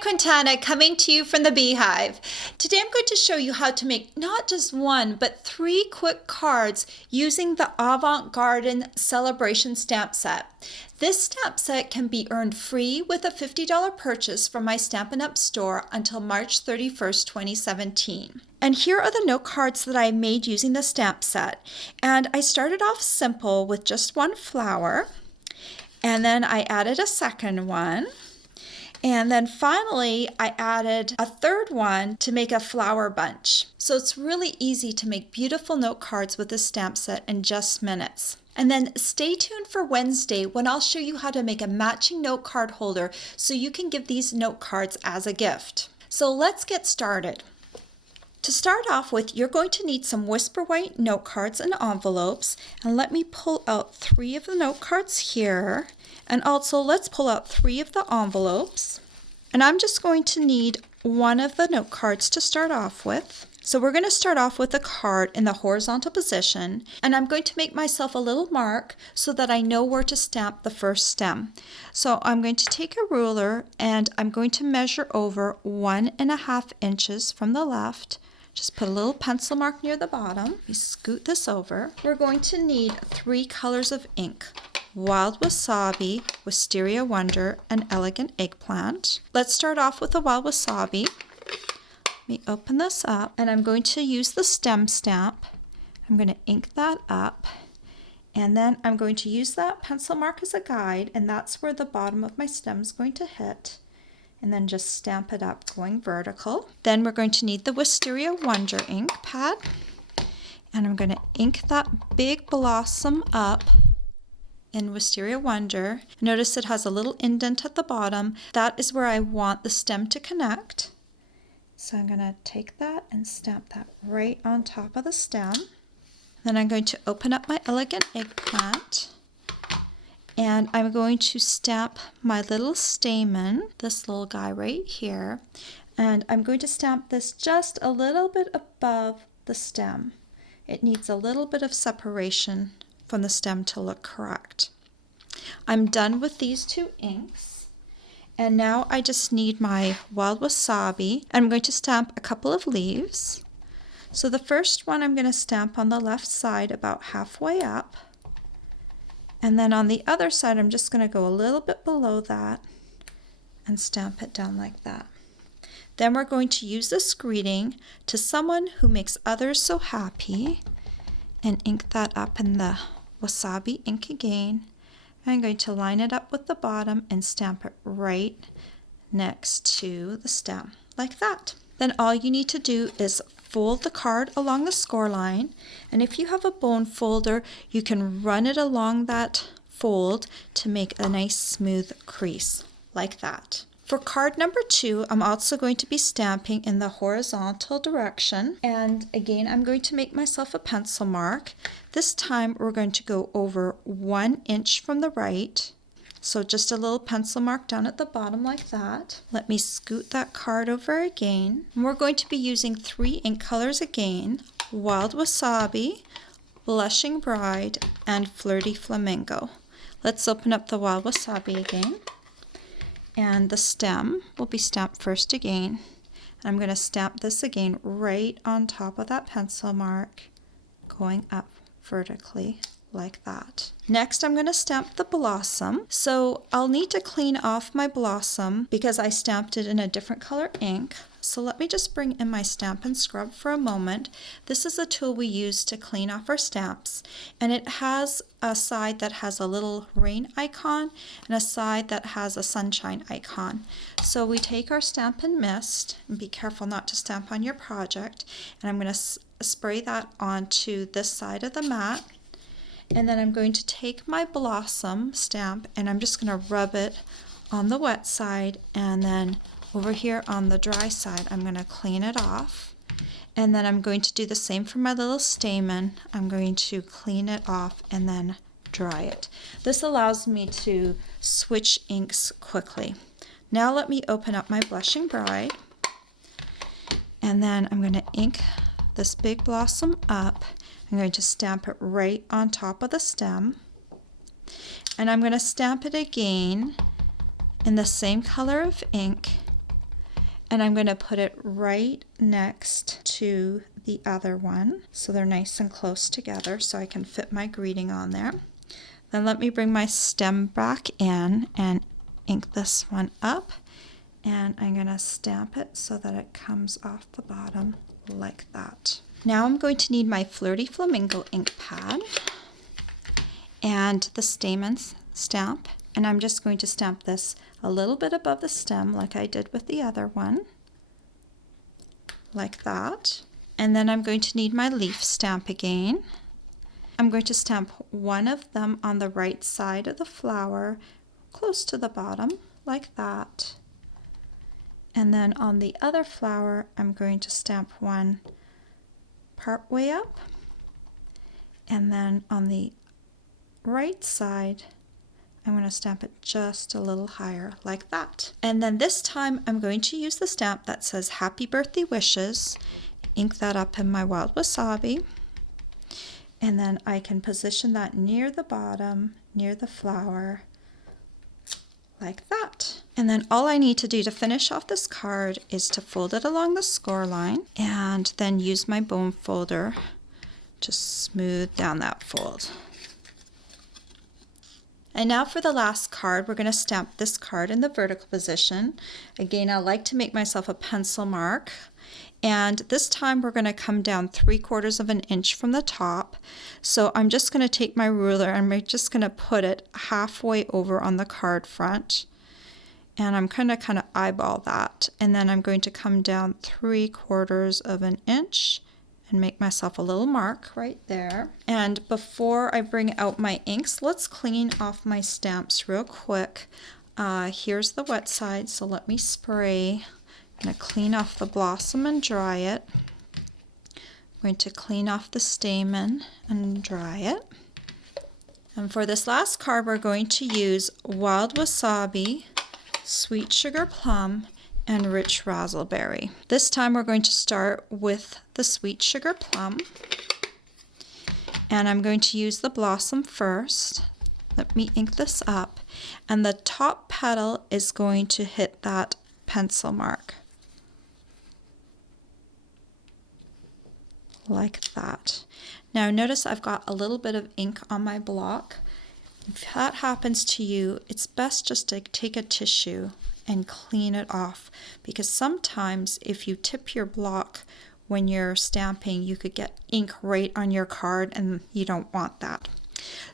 Quintana coming to you from the Beehive. Today I'm going to show you how to make not just one but 3 quick cards using the Avant Garden Sale-a-bration stamp set. This stamp set can be earned free with a $50 purchase from my Stampin' Up! Store until March 31st, 2017. And here are the note cards that I made using the stamp set. And I started off simple with just one flower, and then I added a second one. And then finally, I added a third one to make a flower bunch. So it's really easy to make beautiful note cards with this stamp set in just minutes. And then stay tuned for Wednesday when I'll show you how to make a matching note card holder so you can give these note cards as a gift. So let's get started. To start off with, you're going to need some Whisper White note cards and envelopes. And let me pull out 3 of the note cards here. And also, let's pull out 3 of the envelopes. And I'm just going to need 1 of the note cards to start off with. So we're going to start off with a card in the horizontal position. And I'm going to make myself a little mark so that I know where to stamp the first stem. So I'm going to take a ruler and I'm going to measure over 1.5 inches from the left. Just put a little pencil mark near the bottom. We scoot this over. We're going to need 3 colors of ink. Wild Wasabi, Wisteria Wonder, and Elegant Eggplant. Let's start off with the Wild Wasabi. Let me open this up, and I'm going to use the stem stamp. I'm going to ink that up, and then I'm going to use that pencil mark as a guide, and that's where the bottom of my stem is going to hit. And then just stamp it up going vertical. Then we're going to need the Wisteria Wonder ink pad, and I'm going to ink that big blossom up in Wisteria Wonder. Notice it has a little indent at the bottom. That is where I want the stem to connect. So I'm going to take that and stamp that right on top of the stem. Then I'm going to open up my Elegant Eggplant, and I'm going to stamp my little stamen, this little guy right here, and I'm going to stamp this just a little bit above the stem. It needs a little bit of separation from the stem to look correct. I'm done with these 2 inks, and now I just need my Wild Wasabi. I'm going to stamp a couple of leaves. So the first one I'm going to stamp on the left side about halfway up, and then on the other side I'm just going to go a little bit below that and stamp it down like that. Then we're going to use this greeting, "To someone who makes others so happy," and ink that up in the wasabi ink again. I'm going to line it up with the bottom and stamp it right next to the stem, like that. Then all you need to do is fold the card along the score line, and if you have a bone folder, you can run it along that fold to make a nice smooth crease, like that. For card number 2, I'm also going to be stamping in the horizontal direction, and again I'm going to make myself a pencil mark. This time we're going to go over 1 inch from the right, so just a little pencil mark down at the bottom like that. Let me scoot that card over again, and we're going to be using 3 ink colors again: Wild Wasabi, Blushing Bride, and Flirty Flamingo. Let's open up the Wild Wasabi again. And the stem will be stamped first again. I'm going to stamp this again right on top of that pencil mark, going up vertically like that. Next, I'm going to stamp the blossom. So I'll need to clean off my blossom because I stamped it in a different color ink. So let me just bring in my Stampin' Scrub for a moment. This is a tool we use to clean off our stamps, and it has a side that has a little rain icon and a side that has a sunshine icon. So we take our Stampin' Mist, and be careful not to stamp on your project, and I'm going to spray that onto this side of the mat. And then I'm going to take my blossom stamp and I'm just going to rub it on the wet side, and then over here on the dry side I'm going to clean it off. And then I'm going to do the same for my little stamen. I'm going to clean it off and then dry it. This allows me to switch inks quickly. Now let me open up my Blushing Bride, and then I'm going to ink this big blossom up. I'm going to stamp it right on top of the stem, and I'm going to stamp it again in the same color of ink And I'm going to put it right next to the other one so they're nice and close together so I can fit my greeting on there. Then let me bring my stem back in and ink this one up, and I'm going to stamp it so that it comes off the bottom like that. Now I'm going to need my Flirty Flamingo ink pad and the stamen stamp, and I'm just going to stamp this a little bit above the stem like I did with the other one, like that. And then I'm going to need my leaf stamp again. I'm going to stamp one of them on the right side of the flower, close to the bottom, like that. And then on the other flower, I'm going to stamp one part way up. And then on the right side, I'm going to stamp it just a little higher, like that. And then this time, I'm going to use the stamp that says Happy Birthday Wishes. Ink that up in my Wild Wasabi. And then I can position that near the bottom, near the flower, like that. And then all I need to do to finish off this card is to fold it along the score line and then use my bone folder to smooth down that fold. And now for the last card, we're going to stamp this card in the vertical position. Again, I like to make myself a pencil mark. And this time we're going to come down 3/4 of an inch from the top. So I'm just going to take my ruler and I'm just going to put it halfway over on the card front. And I'm going to kind of eyeball that. And then I'm going to come down 3/4 of an inch and make myself a little mark right there. And before I bring out my inks, let's clean off my stamps real quick. Here's the wet side, so let me spray. I'm going to clean off the blossom and dry it. I'm going to clean off the stamen and dry it. And for this last card, we're going to use Wild Wasabi, Sweet Sugar Plum, and Rich Razzleberry. This time we're going to start with the Sweet Sugar Plum. And I'm going to use the blossom first. Let me ink this up. And the top petal is going to hit that pencil mark. Like that. Now notice I've got a little bit of ink on my block. If that happens to you, it's best just to take a tissue and clean it off, because sometimes if you tip your block when you're stamping, you could get ink right on your card and you don't want that.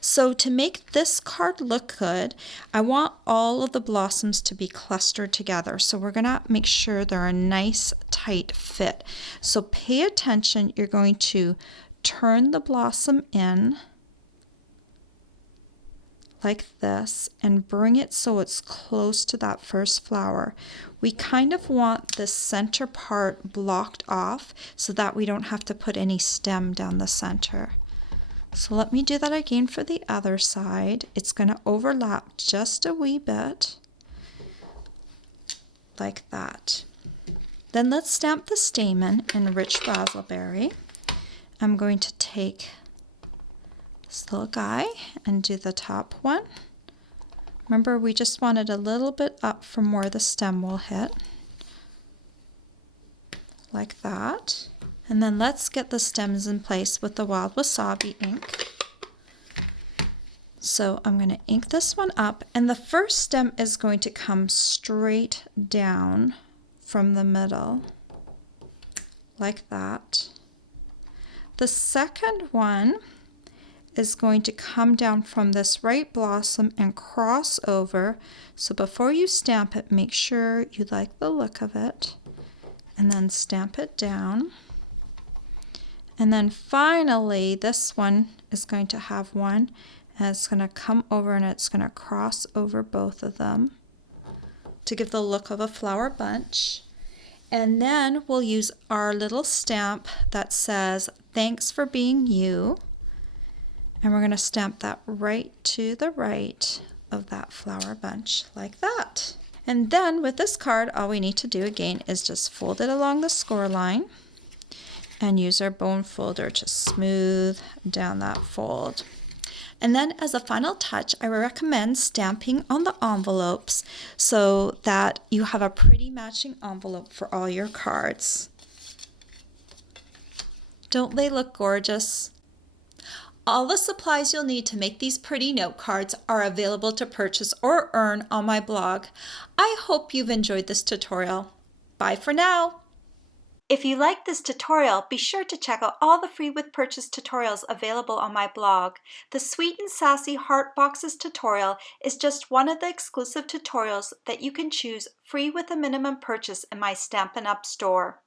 So to make this card look good, I want all of the blossoms to be clustered together. So we're going to make sure they're a nice tight fit. So pay attention. You're going to turn the blossom in like this and bring it so it's close to that first flower. We kind of want the center part blocked off so that we don't have to put any stem down the center. So let me do that again for the other side. It's going to overlap just a wee bit, like that. Then let's stamp the stamen in Rich Razzleberry. I'm going to take this little guy and do the top one. Remember, we just want it a little bit up from where the stem will hit, like that. And then let's get the stems in place with the Wild Wasabi ink. So I'm going to ink this one up, and the first stem is going to come straight down from the middle, like that. The second one is going to come down from this right blossom and cross over. So before you stamp it, make sure you like the look of it, and then stamp it down. And then finally, this one is going to have one, and it's going to come over and it's going to cross over both of them to give the look of a flower bunch. And then we'll use our little stamp that says, "Thanks for being you." And we're going to stamp that right to the right of that flower bunch, like that. And then with this card, all we need to do again is just fold it along the score line and use our bone folder to smooth down that fold. And then as a final touch, I recommend stamping on the envelopes so that you have a pretty matching envelope for all your cards. Don't they look gorgeous? All the supplies you'll need to make these pretty note cards are available to purchase or earn on my blog. I hope you've enjoyed this tutorial. Bye for now. If you like this tutorial, be sure to check out all the free with purchase tutorials available on my blog. The Sweet and Sassy Heart Boxes tutorial is just one of the exclusive tutorials that you can choose free with a minimum purchase in my Stampin' Up! Store.